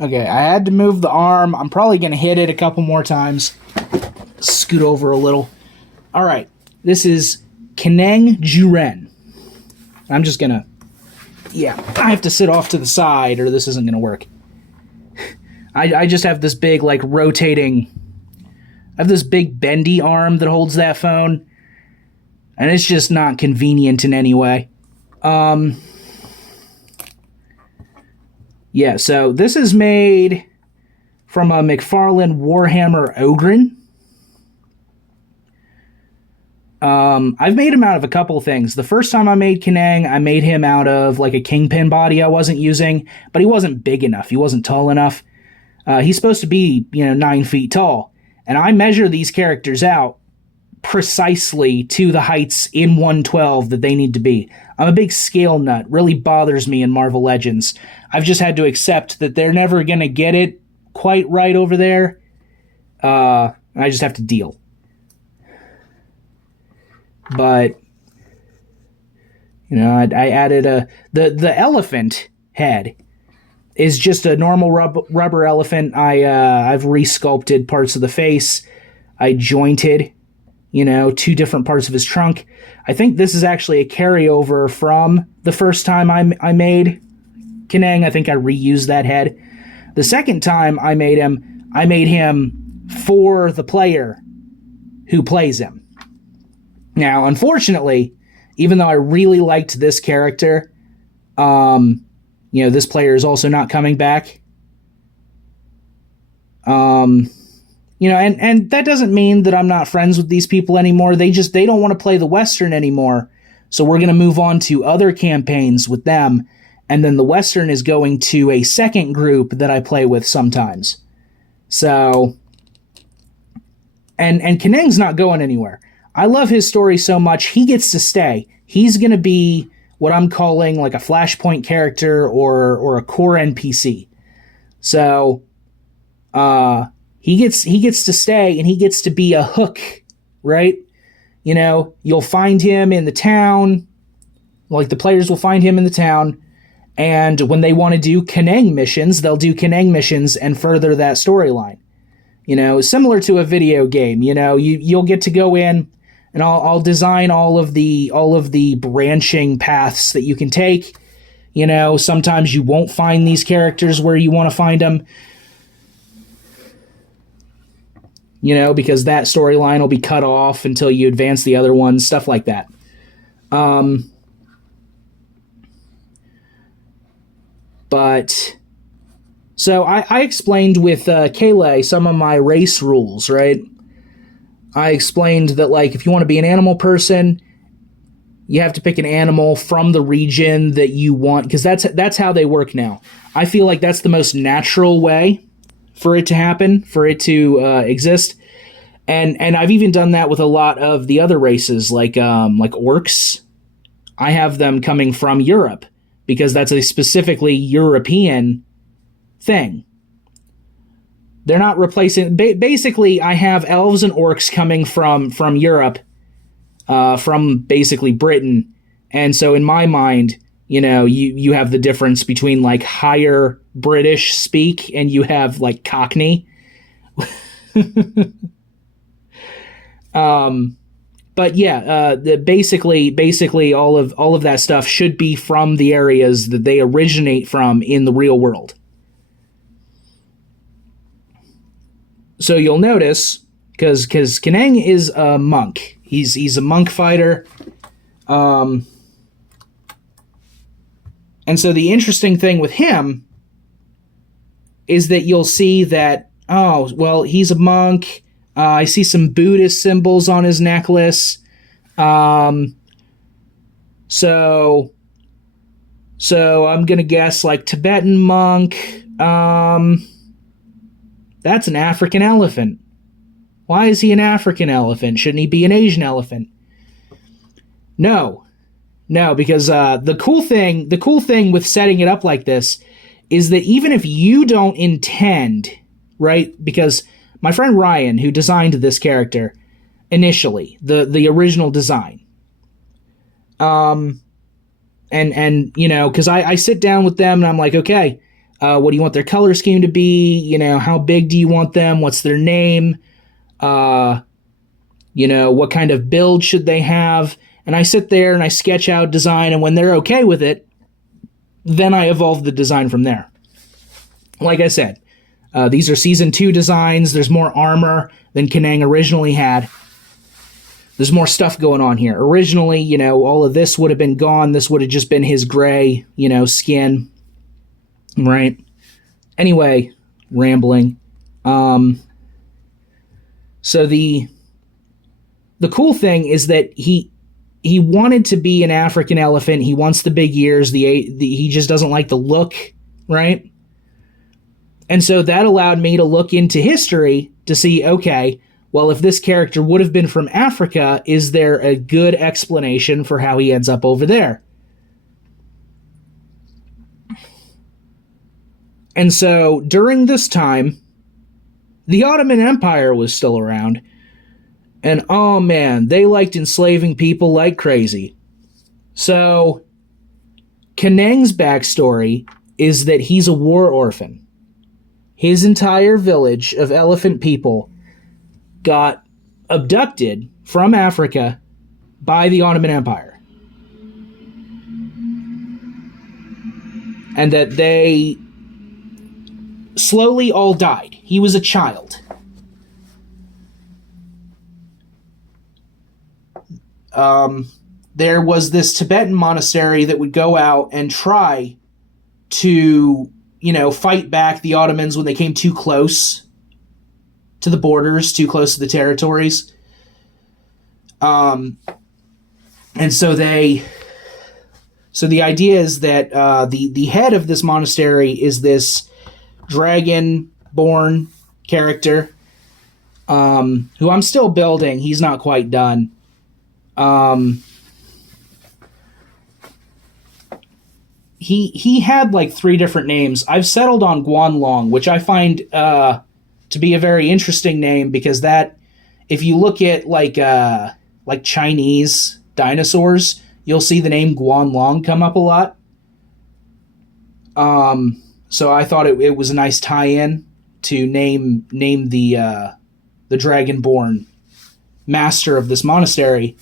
Okay, I had to move the arm. I'm probably going to hit it a couple more times. Scoot over a little. All right, this is Keneng Juren. I'm just going to... Yeah, I have to sit off to the side or this isn't going to work. I just have this big, like, rotating... I have this big bendy arm that holds that phone, and it's just not convenient in any way. Yeah, so this is made from a McFarlane Warhammer Ogren. I've made him out of a couple things. The first time I made Keneng, I made him out of like a kingpin body I wasn't using, but he wasn't big enough. He wasn't tall enough. He's supposed to be, 9 feet tall. And I measure these characters out precisely to the heights in 112 that they need to be. I'm a big scale nut. Really bothers me in Marvel Legends. I've just had to accept that they're never going to get it quite right over there. I just have to deal. But, I added the elephant head is just a normal rubber elephant. I've resculpted parts of the face. I jointed, 2 different parts of his trunk. I think this is actually a carryover from the first time I made Keneng. I think I reused that head. The second time I made him for the player who plays him. Now, unfortunately, even though I really liked this character, this player is also not coming back. And that doesn't mean that I'm not friends with these people anymore. They don't want to play the Western anymore. So we're going to move on to other campaigns with them. And then the Western is going to a second group that I play with sometimes. So, and Keneng's not going anywhere. I love his story so much, he gets to stay. He's going to be what I'm calling like a Flashpoint character or a core NPC. So, he gets to stay and he gets to be a hook, right? You'll find him in the town, like the players will find him in the town, and when they want to do Keneng missions, they'll do Keneng missions and further that storyline. Similar to a video game, you'll get to go in and I'll design all of the branching paths that you can take. Sometimes you won't find these characters where you want to find them. Because that storyline will be cut off until you advance the other ones, stuff like that. But, so I explained with Kayleigh some of my race rules, right? I explained that, like, if you want to be an animal person, you have to pick an animal from the region that you want, because that's how they work now. I feel like that's the most natural way for it to happen, for it to exist. And I've even done that with a lot of the other races, like orcs. I have them coming from Europe, because that's a specifically European thing. They're not replacing... Basically, I have elves and orcs coming from Europe, from basically Britain. And so in my mind, you have the difference between, like, higher British speak and you have, like, Cockney. But yeah, basically all of that stuff should be from the areas that they originate from in the real world. So you'll notice, because Keneng is a monk. He's a monk fighter. And so the interesting thing with him is that you'll see that, oh, well, he's a monk. I see some Buddhist symbols on his necklace. So I'm going to guess, like, Tibetan monk. That's an African elephant. Why is he an African elephant? Shouldn't he be an Asian elephant? No, because the cool thing with setting it up like this is that even if you don't intend, right? Because my friend Ryan, who designed this character initially, the original design, and because I sit down with them and I'm like, okay, What do you want their color scheme to be? How big do you want them? What's their name? What kind of build should they have? And I sit there and I sketch out design, and when they're okay with it, then I evolve the design from there. Like I said, these are Season 2 designs. There's more armor than Keneng originally had. There's more stuff going on here. Originally, all of this would have been gone. This would have just been his gray, skin. Right? Anyway, rambling. So the cool thing is that he wanted to be an African elephant. He wants the big ears. He just doesn't like the look, right? And so that allowed me to look into history to see, okay, well, if this character would have been from Africa, is there a good explanation for how he ends up over there? And so during this time, the Ottoman Empire was still around. And oh man, they liked enslaving people like crazy. So Keneng's backstory is that he's a war orphan. His entire village of elephant people got abducted from Africa by the Ottoman Empire. And that they slowly all died. He was a child. There was this Tibetan monastery that would go out and try to, fight back the Ottomans when they came too close to the borders, too close to the territories. And so the idea is that the head of this monastery is this dragon-born character who I'm still building. He's not quite done. He had like 3 different names. I've settled on Guanlong, which I find to be a very interesting name, because that, if you look at like Chinese dinosaurs, you'll see the name Guanlong come up a lot. So I thought it was a nice tie-in to name the Dragonborn master of this monastery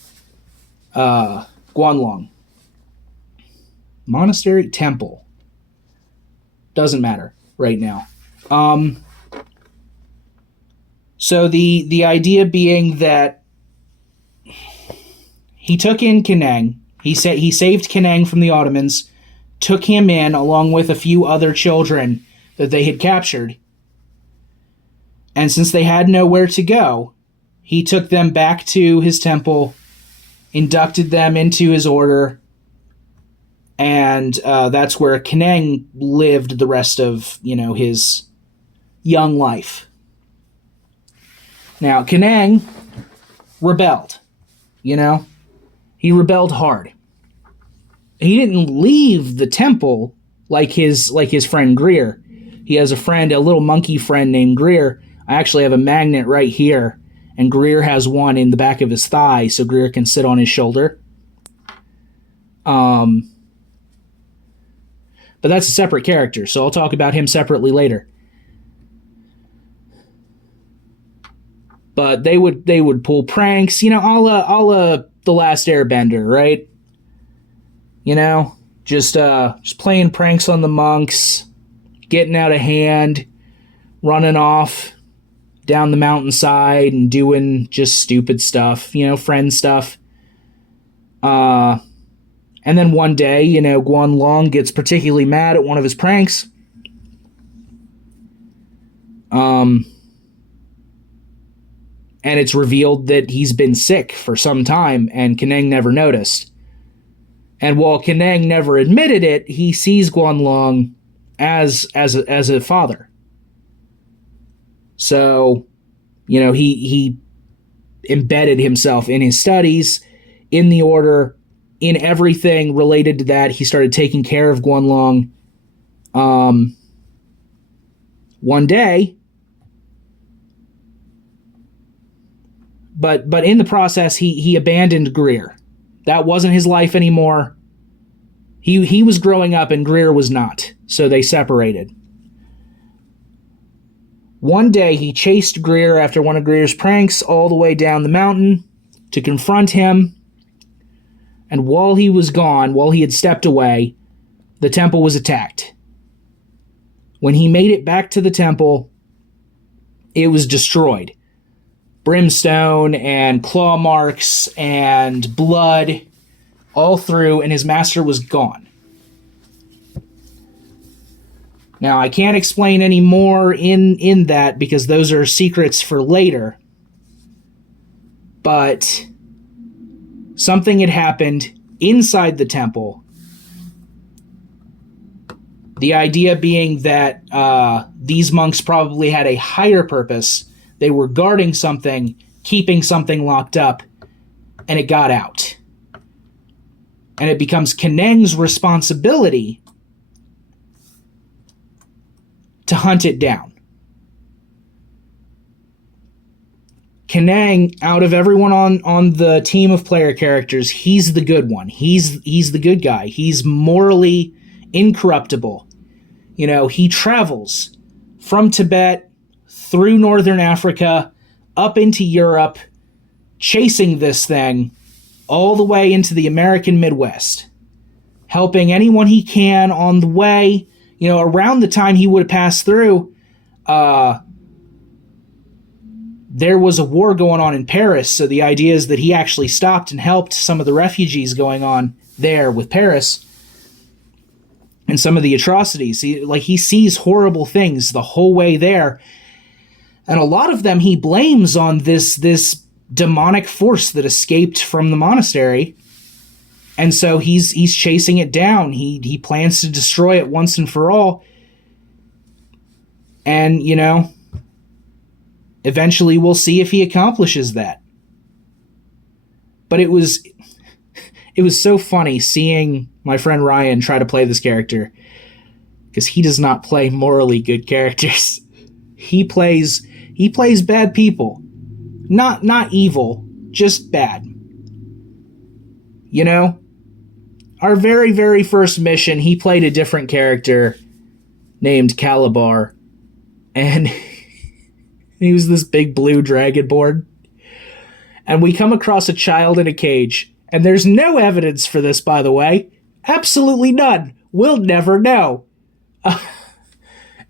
Guanlong. Monastery? Temple. Doesn't matter right now. So the idea being that he took in Keneng. He saved Keneng from the Ottomans, took him in along with a few other children that they had captured. And since they had nowhere to go, he took them back to his temple, inducted them into his order, and that's where Keneng lived the rest of, his young life. Now, Keneng rebelled, He rebelled hard. He didn't leave the temple like his friend Greer. He has a little monkey friend named Greer. I actually have a magnet right here, and Greer has one in the back of his thigh, so Greer can sit on his shoulder. But that's a separate character, so I'll talk about him separately later. But they would pull pranks, a la The Last Airbender, right? Just playing pranks on the monks, getting out of hand, running off down the mountainside and doing just stupid stuff, friend stuff. And then one day, Guanlong gets particularly mad at one of his pranks. And it's revealed that he's been sick for some time, and Keneng never noticed. And while Keneng never admitted it, he sees Guanlong as a father. So, he embedded himself in his studies, in the order, in everything related to that. He started taking care of Guanlong. One day, but in the process, he abandoned Greer. That wasn't his life anymore. He was growing up and Greer was not, so they separated. One day he chased Greer after one of Greer's pranks all the way down the mountain to confront him. And while he was gone, while he had stepped away, the temple was attacked. When he made it back to the temple, it was destroyed. Brimstone and claw marks and blood all through, and his master was gone. Now, I can't explain any more in that because those are secrets for later. But something had happened inside the temple. The idea being that these monks probably had a higher purpose. They were guarding something, keeping something locked up, and it got out. And it becomes Keneng's responsibility to hunt it down. Keneng, out of everyone on the team of player characters, he's the good one. He's the good guy. He's morally incorruptible. You know, he travels from Tibet through northern Africa up into Europe, chasing this thing all the way into the American Midwest, helping anyone he can on the way. You know, around the time he would have passed through, there was a war going on in Paris, so the idea is that he actually stopped and helped some of the refugees going on there with Paris and some of the atrocities. He sees horrible things the whole way there, and a lot of them he blames on this demonic force that escaped from the monastery. And so he's chasing it down. He plans to destroy it once and for all. And, you know, eventually we'll see if he accomplishes that. But it was so funny seeing my friend Ryan try to play this character, because he does not play morally good characters. He plays bad people. Not evil, just bad. You know? Our very, very first mission, he played a different character named Calabar. And he was this big blue dragonborn. And we come across a child in a cage. And there's no evidence for this, by the way. Absolutely none. We'll never know.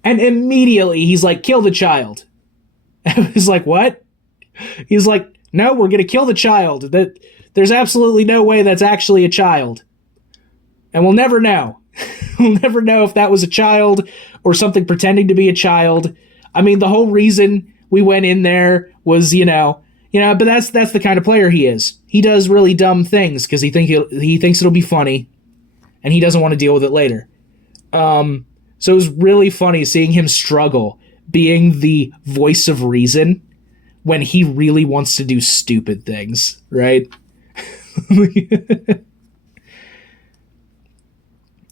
And immediately he's like, kill the child. And I was like, what? He's like, no, we're going to kill the child. There's absolutely no way that's actually a child. And we'll never know. We'll never know if that was a child or something pretending to be a child. I mean, the whole reason we went in there was, but that's the kind of player he is. He does really dumb things because he thinks it'll be funny, and he doesn't want to deal with it later. So it was really funny seeing him struggle being the voice of reason when he really wants to do stupid things, right?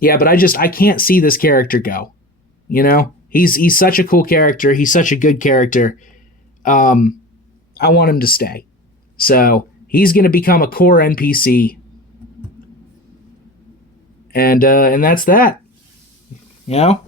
Yeah, but I can't see this character go. You know? He's such a cool character. He's such a good character. I want him to stay. So he's going to become a core NPC. And that's that. You know?